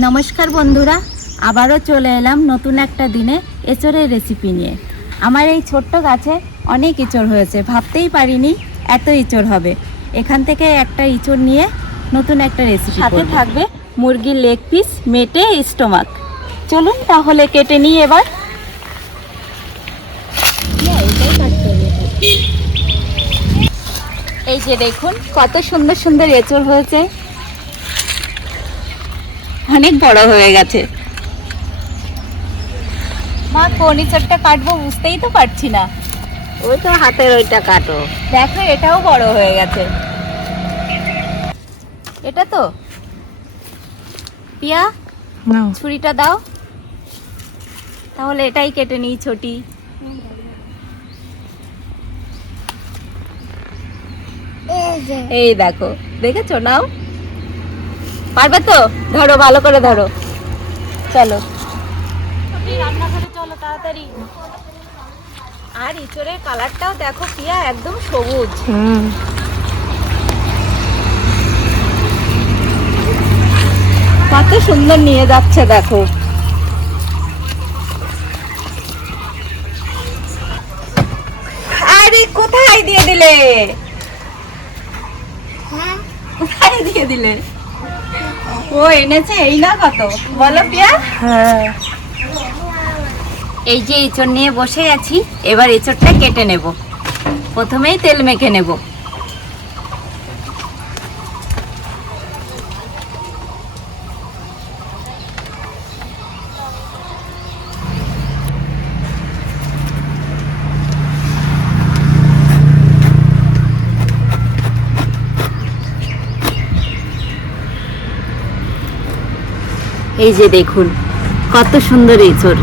নমস্কার বন্ধুরা আবারও চলে এলাম নতুন একটা দিনে এঁচড়ের রেসিপি নিয়ে। আমার এই ছোট্ট গাছে অনেক ইঁচড় হয়েছে ভাবতেই পারিনি এত ইঁচড় হবে। এখান থেকে একটা ইঁচড় নিয়ে নতুন একটা রেসিপি সাথে থাকবে মুরগির লেগ পিস মেটে স্টোমাক চলুন তাহলে কেটে নিই এবার। এই যে দেখুন কত সুন্দর সুন্দর এঁচড় হয়েছে। অনেক বড় হয়ে গেছে। মা কোন ইঁচড়টা কাটবো বুঝতেই তো পারছি না। ওই তো হাতের ওইটা কাটো। দেখো এটাও বড় হয়ে গেছে। এটা তো? পিয়া ছুরিটা দাও। তাহলে এটাই কেটে নিই ছোটি। এই দেখো দেখেছ? নাও। পারবে তো? ধরো ভালো করে ধরো। চলো। রান্নাঘরে চলো তাড়াতাড়ি। আর ইঁচড়ের কালারটাও দেখো পিয়া একদম সবুজ। হুম। কত সুন্দর নিয়ে যাচ্ছে দেখো। আরে কোথায় দিয়ে দিলে? কোথায় দিয়ে দিলে? ও এনেছে এই না কত? বলো পিয়া হ্যাঁ। এই যে এঁচড় নিয়ে বসে আছি এবার এঁচড়টা কেটে নেব। প্রথমেই তেল মেখে নেব। এই যে দেখুন কত সুন্দর এঁচড়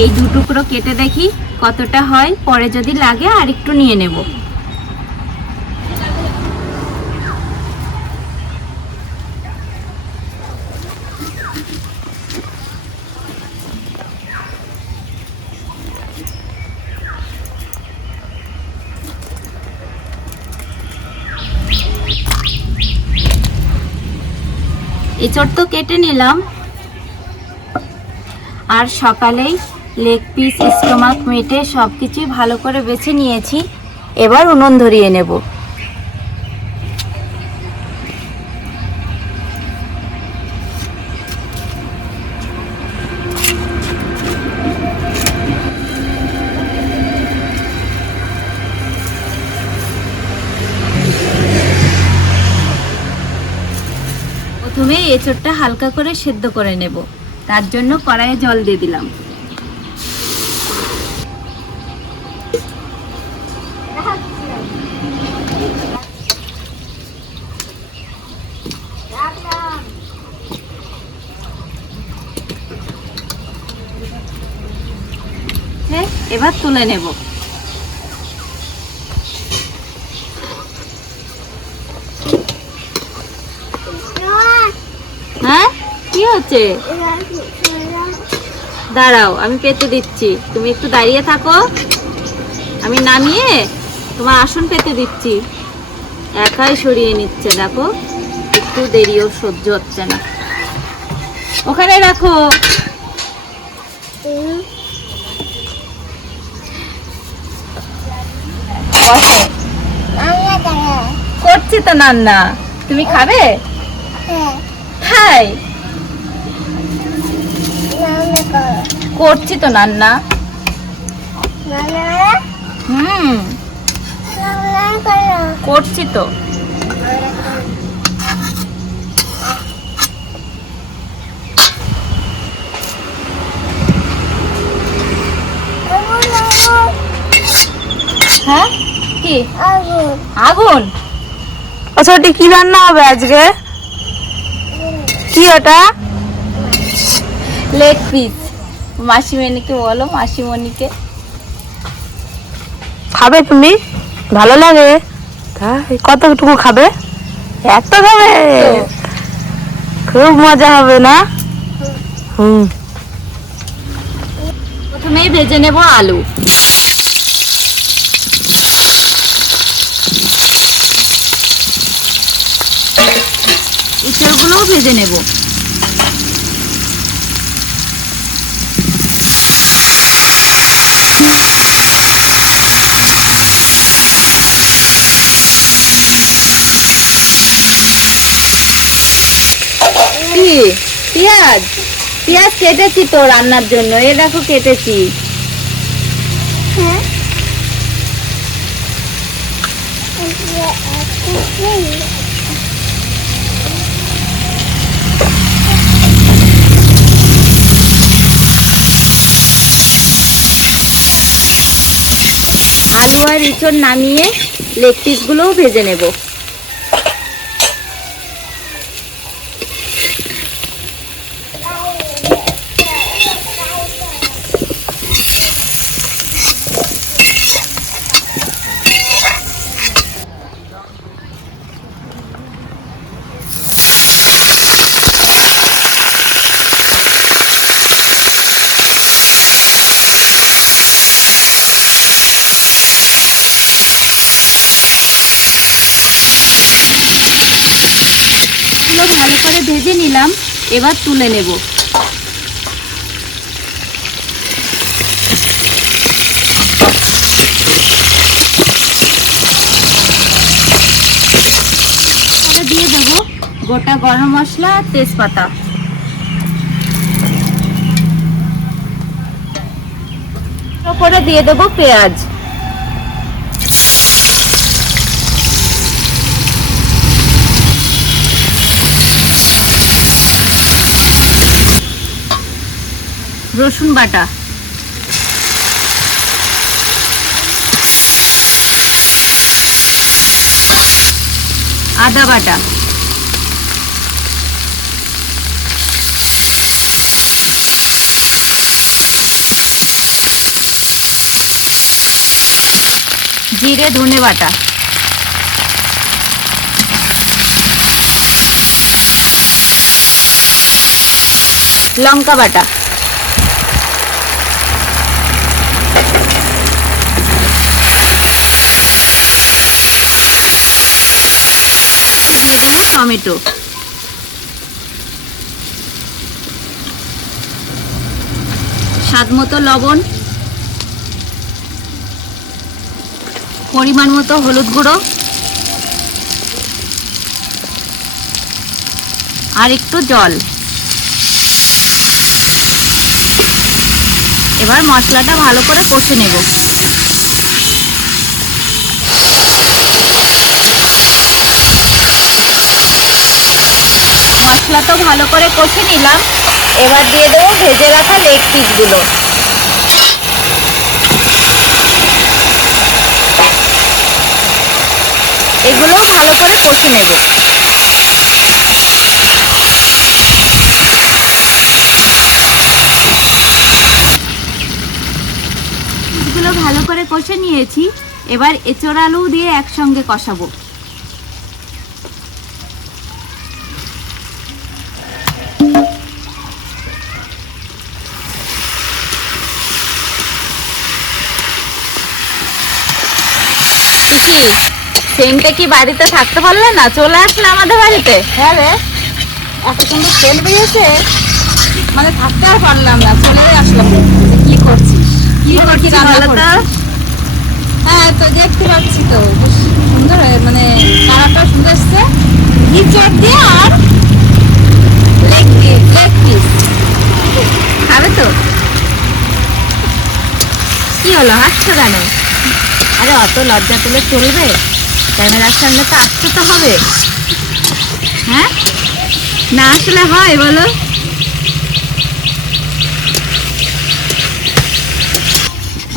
এই দু টুকরো কেটে দেখি কতটা হয়, পরে যদি লাগে আর একটু নিয়ে নেব। এচড় তো কেটে নিলাম। আর সকালেই লেগ পিস স্টোমাক মেটে সব কিছুই ভালো করে বেছে নিয়েছি। এবার উনুন ধরিয়ে নেব। প্রথমে এঁচড়টা হালকা করে সেদ্ধ করে নেব। তার জন্য কড়াইয়ে জল দিয়ে দিলাম হ্যাঁ, এবার তুলে নেব। হ্যাঁ? কি হচ্ছে? দাঁড়াও, আমি পেতে দিচ্ছি। তুমি একটু দাঁড়িয়ে থাকো। আমি নামিয়ে তোমার আসন পেতে দিচ্ছি। একাই সরিয়ে নিচ্ছে, দেখো। একটু দেরিও সহ্য হচ্ছে না। ওখানে রাখো। করছি তো নান্না। তুমি খাবে? খাই করছি তো নান্না। হুম। করছি তো। হ্যাঁ? কি? আগুন। আচ্ছা ওটি কি রান্না হবে আজকে? কি ওটা? Leg piece. মাসিমণিকে বলো মাসিমণিকে। খাবে তুমি? ভালো লাগে? তাই কতটুকু খাবে? এত খাবে? খুব মজা হবে না? হুম। প্রথমেই ভেজে নেব আলু। ইঁচড়গুলোও ভেজে নেব। পেঁয়াজ? পেঁয়াজ কেটেছি তো রান্নার জন্য। এ দেখো কেটেছি। আলু আর ইঁচড় নামিয়ে লেগ পিসগুলোও ভেজে নেব এগুলো ভালো করে ভেজে নিলাম এবার তুলে নেব। দিয়ে দেবো গোটা গরম মশলা তেজপাতা। করে দিয়ে দেবো পেঁয়াজ। রসুন বাটা। আদা বাটা। জিরে ধনে বাটা। লঙ্কা বাটা। টমেটো স্বাদ মতো লবণ, পরিমাণ মতো হলুদ গুঁড়ো, আর একটু জল। এবার মশলাটা ভালো করে কষে নেব। মশলা তো ভালো করে কষে নিলাম। এবার দিয়ে দেবো ভেজে রাখা লেগ পিসগুলো। এগুলো ভালো করে কষে নেব। ভালো করে কষে নিয়েছি। এবার এঁচড় আলু দিয়ে একসঙ্গে কষাবো। কি সেনটা কি বাড়িতে থাকতে পারলে না? চলে আসলে আমাদের বাড়িতে? হ্যাঁ রে এত সুন্দর তেল বেরিয়েছে মানে থাকতে আর পারলাম না চলে আসলাম। কি করছিস? কি রান্না করছিস? হ্যাঁ তো দেখতে পাচ্ছি তো সুন্দর হয়ে- মানে কালারটা সুন্দর এসছে। নিচর দিয়ে আর লেগ পিস লেগ পিস খাবে তো? কি হলো? হাসছো কেন? আরে অত লজ্জা পেলে চলবে? ক্যামেরার সামনে তো আসতে তো হবে। হ্যাঁ? না আসলে হয়, বলো।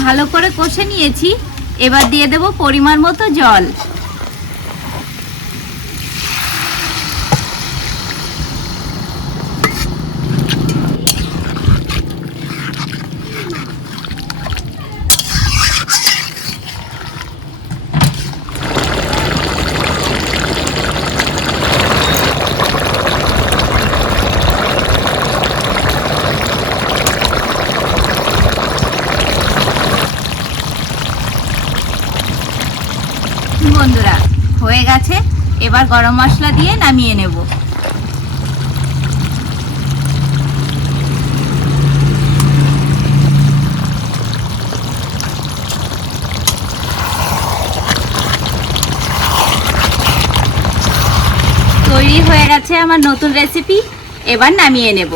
ভালো করে কষে নিয়েছি। এবার দিয়ে দেব পরিমাণ মতো জল। দেখুন বন্ধুরা, হয়ে গেছে। এবার গরম মশলা দিয়ে নামিয়ে নেব। তৈরি হয়ে গেছে আমার নতুন রেসিপি এবার নামিয়ে নেব।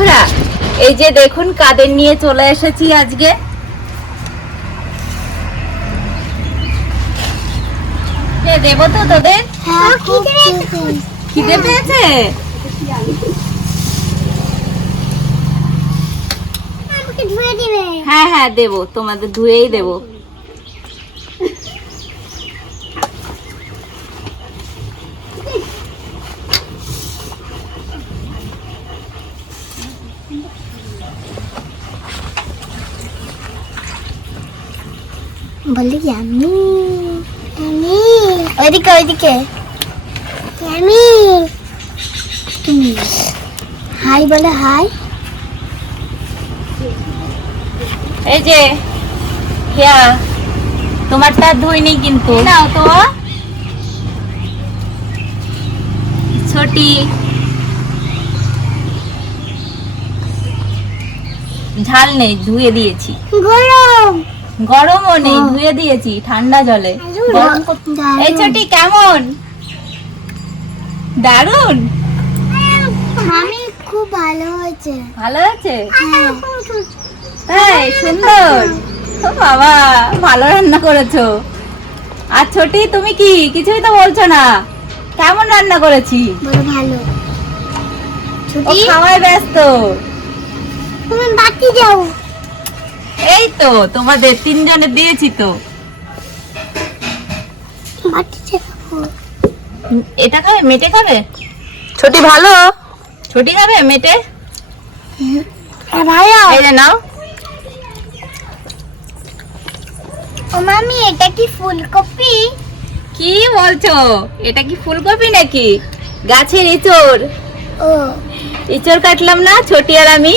বন্ধুরা এই যে দেখুন কাদের নিয়ে চলে এসেছি আজকে। দেবো তো তোদের? হ্যাঁ খিদে পেয়েছে। হ্যাঁ হ্যাঁ দেবো তোমাদের ধুয়েই দেবো। বলি আমি আমি ওইদিকে ওইদিকে আমি তুমি হাই বলে হাই। এই যে হিয়া তোমারটা ধুইনি কিন্তু। নাও তো। ছোটি। ঝাল নেই ধুয়ে দিয়েছি। গরম। গরমও নেই হ্যাঁ। ধুয়ে দিয়েছি ঠান্ডা জলে। গরম এই ছোটি কেমন? দারুণ খুব ভালো হয়েছে। ভালো আছে হ্যাঁ। সুন্দর। ও বাবা ভালো রান্না করেছ। আর ছোটি তুমি কি? কিছুই তো বলছো না। কেমন রান্না করেছি? ভালো। ও খাওয়ায় ব্যস্ত। তুমি বাতি যাও এই তো তোমাদের তিনজনে দিয়েছি তো। এটা খাবে? মেটে খাবে? ছোটি ভালো। ছোটি খাবে? মেটে? আর ভালো এই নাও। ও মামি এটা কি ফুলকপি? কি বলছো? এটা কি ফুলকপি নাকি? গাছের ইঁচড়। ও। ইঁচড় কাটলাম না ছোটি আর আমি?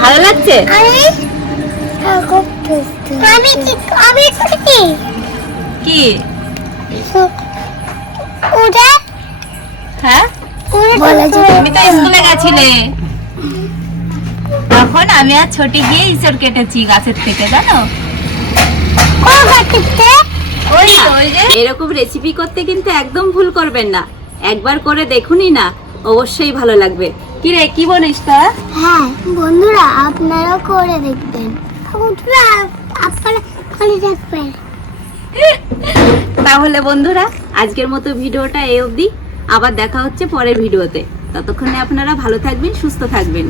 ভালো লাগছে? আমি আমি কি কি? ওটা? হ্যাঁ? তুমি তো স্কুলে গেছিলে। তখন আমি আর ছোটি গিয়ে ইঁচড় কেটেছি গাছের থেকে জানো? ও ওই ওই যে। এরকম রেসিপি করতে কিন্তু একদম ভুল করবেন না। একবার করে দেখুনই না অবশ্যই ভালো লাগবে। কি রে কি বলিস তা হ্যাঁ বন্ধুরা আপনারা করে দেখবেন। বন্ধুরা আপনারা করে দেখবেন। তাহলে বন্ধুরা আজকের মতো ভিডিওটা এই অবধি। আবার দেখা হচ্ছে পরের ভিডিওতে। ততক্ষণে আপনারা ভালো থাকবেন সুস্থ থাকবেন।